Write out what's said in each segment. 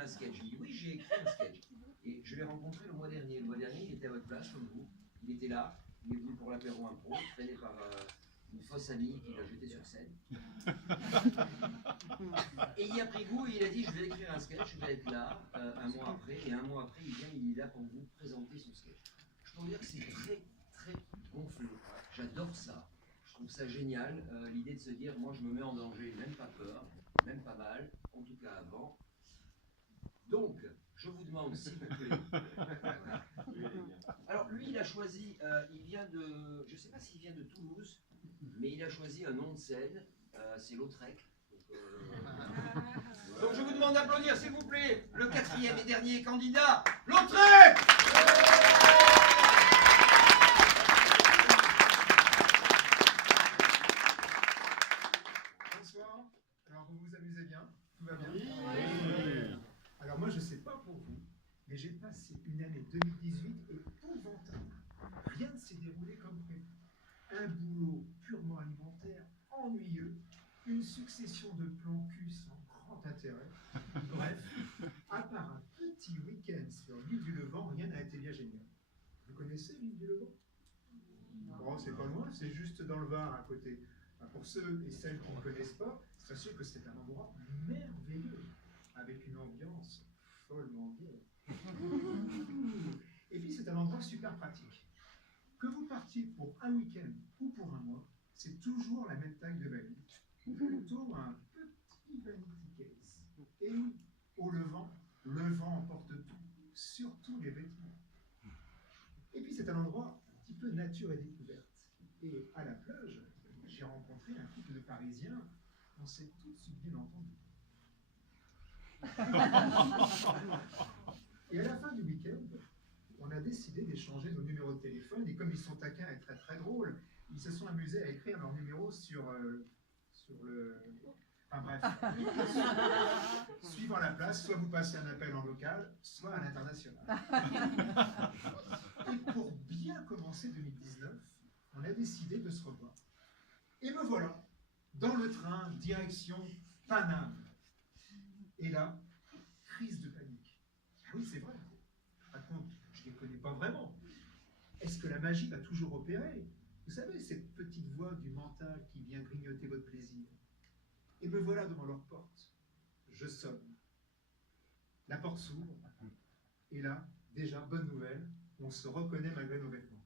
un sketch. Je lui dis oui, j'ai écrit un sketch. Et je l'ai rencontré le mois dernier. Le mois dernier, il était à votre place, comme vous. Il était là. Il est venu pour l'apéro impro, traîné par une fausse amie qui l'a jeté sur scène. Et il y a pris goût et il a dit je vais écrire un sketch, je vais être là un mois après. Et un mois après, il vient, il est là pour vous présenter son sketch. Je peux vous dire que c'est très, très gonflé. J'adore ça. Je trouve ça génial. L'idée de se dire, moi je me mets en danger, même pas peur, même pas mal, en tout cas avant. Donc, je vous demande s'il vous plaît. Alors lui, il a choisi, il vient de, je ne sais pas s'il vient de Toulouse, mais il a choisi un nom de scène, c'est Lautrec. Donc je vous demande d'applaudir s'il vous plaît le quatrième et dernier candidat, Lautrec. Bonsoir, alors vous vous amusez bien? Tout va bien? Oui. Alors moi je ne sais pas pour vous, mais j'ai passé une année 2018 épouvantable. Rien ne s'est déroulé comme prévu. Un boulot purement alimentaire, ennuyeux, une succession de plans cul sans grand intérêt. Bref, à part un petit week-end sur l'île du Levant, rien n'a été bien génial. Vous connaissez l'île du Levant? Bon, c'est pas loin, c'est juste dans le Var à côté. Pour ceux et celles qui ne connaissent pas, sachez que c'est un endroit merveilleux, avec une ambiance follement vieille. Et puis c'est un endroit super pratique. Que vous partiez pour un week-end ou pour un mois, c'est toujours la même taille de valise, ou plutôt un petit vanity case. Et oui, au Levant, le vent emporte tout, surtout les vêtements. Et puis c'est un endroit un petit peu nature et découverte. Et à la plage, j'ai rencontré un couple de Parisiens, on s'est tout de suite bien entendus. Et à la fin du week-end, on a décidé d'échanger nos numéros de téléphone, et comme ils sont taquins et très très drôles, ils se sont amusés à écrire leurs numéros sur le... Enfin bref. Suivant la place, soit vous passez un appel en local, soit à l'international. Et pour bien commencer 2019, on a décidé de se revoir. Et me voilà, dans le train, direction Paname. Et là, crise de panique. Ah oui, c'est vrai. Par contre, je ne les connais pas vraiment. Est-ce que la magie va toujours opérer? Vous savez, cette petite voix du mental qui vient grignoter votre plaisir. Et me voilà devant leur porte. Je sonne. La porte s'ouvre. Et là, déjà, bonne nouvelle, on se reconnaît malgré nos vêtements.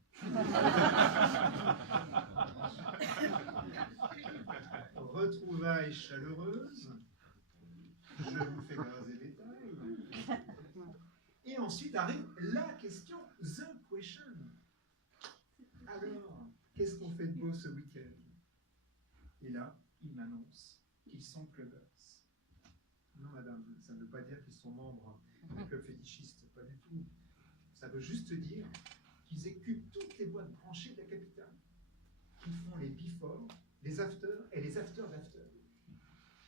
Retrouvailles chaleureuses. Je vous fais grâce des détails. Et ensuite arrive la question, the question. Alors, qu'est-ce qu'on fait de beau ce week-end? Et là, ils m'annoncent qu'ils sont clubbers. Non, madame, ça ne veut pas dire qu'ils sont membres d'un club fétichiste, pas du tout. Ça veut juste dire qu'ils écupent toutes les boîtes branchées de la capitale. Ils font les before, les after et les after d'after.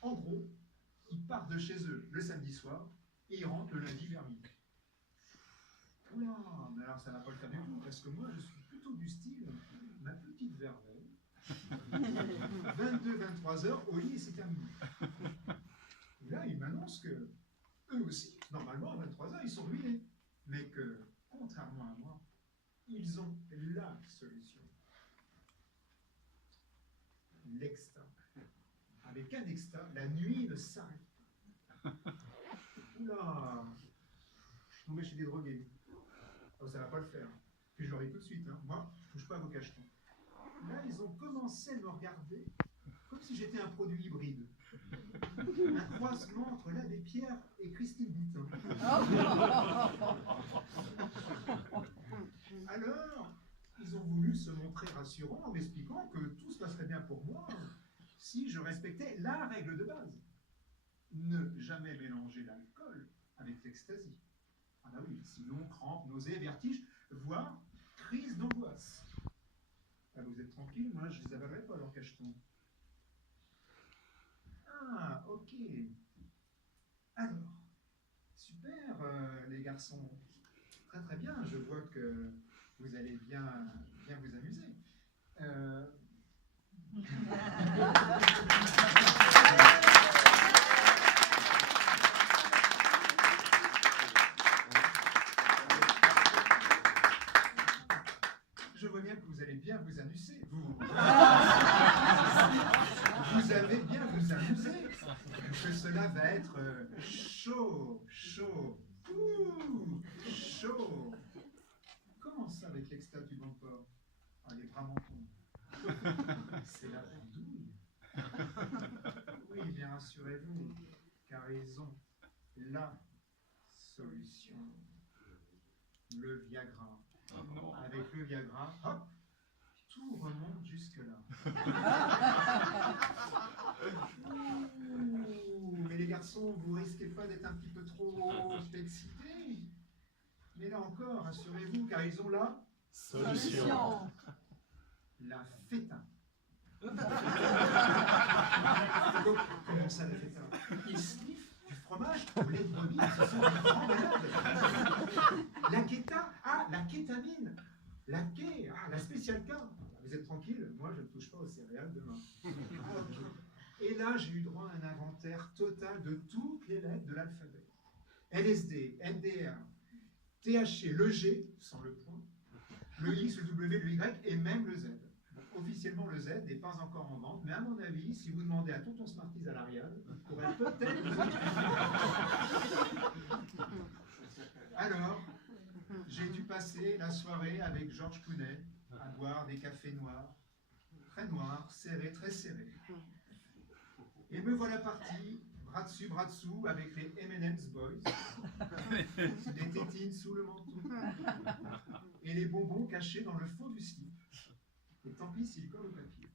En gros, ils partent de chez eux le samedi soir et ils rentrent le lundi vers midi. Oula, mais alors ça va pas le faire du tout, parce que moi je suis plutôt du style, ma petite verveille, 22-23 heures au lit et c'est terminé. Et là, ils m'annoncent que eux aussi, normalement à 23 heures, ils sont ruinés. Mais que, contrairement à moi, ils ont la solution. L'exta. Avec un exta, la nuit ne s'arrête pas. Oula, je suis tombé chez des drogués. Oh, ça va pas le faire. Puis je leur dis tout de suite, hein, moi, je touche pas à vos cachetons. Là, ils ont commencé à me regarder comme si j'étais un produit hybride. Un croisement entre l'abbé Pierre et Christine Boutin. Alors, ils ont voulu se montrer rassurants en m'expliquant que tout se passerait bien pour moi si je respectais la règle de base. Ne jamais mélanger l'alcool avec l'ecstasy. Ah bah oui, sinon crampes, nausées, vertiges, voire crise d'angoisse. Ah, vous êtes tranquille, moi je les avalerai pas leurs cachetons. Ah, ok. Alors, super les garçons. Très très bien, je vois que vous allez bien vous amuser. bien vous amuser, que cela va être chaud, chaud, chaud. Comment ça avec l'extase du Bon-Port? Ah, les bras m'en tombent. C'est la douille. Oui, bien rassurez-vous, car ils ont la solution. Le Viagra. Avec le Viagra, hop, tout remonte jusque-là. Mais les garçons, vous risquez pas d'être un petit peu trop excités. Mais là encore, rassurez-vous, car ils ont la Solution. La feta. Comment ça, la feta? Ils sniffent du fromage au lait de brebis, ce sont des grands malades. La kéta, ah, la kétamine. La ké, ah, la spéciale K. Vous êtes tranquille, moi je ne touche pas aux céréales demain. Ah, okay. Et là, j'ai eu droit à un inventaire total de toutes les lettres de l'alphabet. LSD, NDR, THC, le G, sans le point, le X, le W, le Y et même le Z. Officiellement, le Z n'est pas encore en vente, mais à mon avis, si vous demandez à Tonton Smarties à l'Ariane, il pourrait peut-être vous utiliser. Alors, j'ai dû passer la soirée avec Georges Clooney à boire des cafés noirs, très noirs, serrés, très serrés. Et me voilà parti, bras dessous, avec les M&M's Boys, les tétines sous le manteau, et les bonbons cachés dans le fond du slip. Et tant pis s'il colle au papier.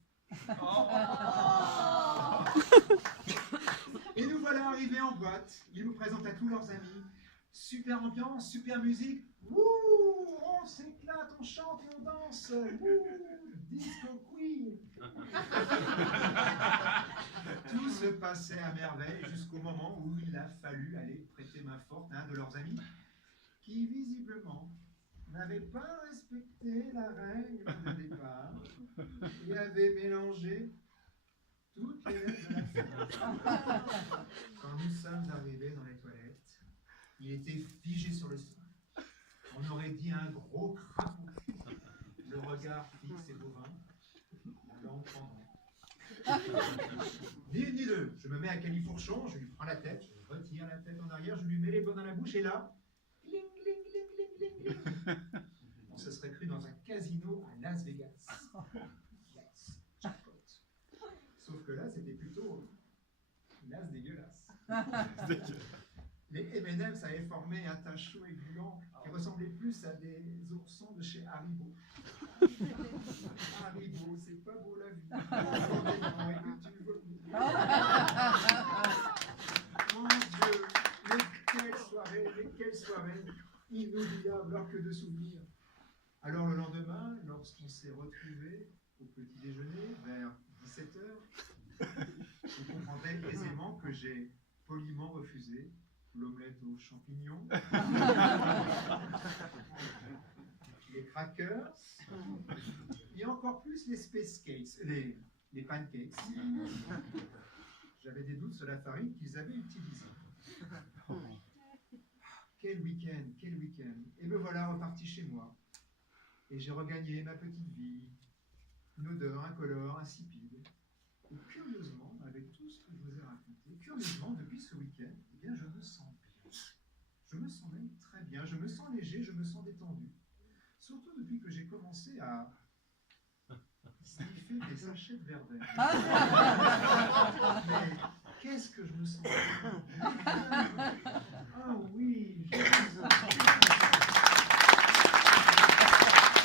Et nous voilà arrivés en boîte. Ils nous présentent à tous leurs amis. Super ambiance, super musique. Wouh, on s'éclate, on chante et on danse. Wouh, disco queen. Tout se passait à merveille jusqu'au moment où il a fallu aller prêter main forte à un de leurs amis qui visiblement n'avait pas respecté la règle de départ et avait mélangé toutes les lettres de l'alphabet. Quand nous sommes arrivés dans les toilettes, il était figé sur le sol. On aurait dit un gros crapaud. Le regard fixe et bovin, la langue pendante. Ni une ni deux. Je me mets à califourchon, je lui prends la tête, je retire la tête en arrière, je lui mets les doigts dans la bouche et là, cling, cling, cling, cling, cling, cling. On se serait cru dans un casino à Las Vegas. Yes, jackpot. Sauf que là, c'était plutôt l'as dégueulasse. Les M&M's avaient formé un tas chaud et gluant qui ressemblait plus à des oursons de chez Haribo. Haribo, c'est pas beau la vie. Mon Dieu, mais quelle soirée inoubliable, alors que de souvenirs. Alors le lendemain, lorsqu'on s'est retrouvés au petit déjeuner vers 17h, vous comprendrez aisément que j'ai poliment refusé l'omelette aux champignons, les crackers, et encore plus les space cakes, les pancakes. J'avais des doutes sur la farine qu'ils avaient utilisée. Quel week-end, quel week-end. Et me voilà reparti chez moi. Et j'ai regagné ma petite vie, une odeur incolore, insipide. Et curieusement, avec tout ce que je vous ai raconté, curieusement, depuis ce week-end, eh bien, je me sens bien. Je me sens même très bien. Je me sens léger, je me sens détendu. Surtout depuis que j'ai commencé à sniffer des sachets de Verdun. Mais qu'est-ce que je me sens bien.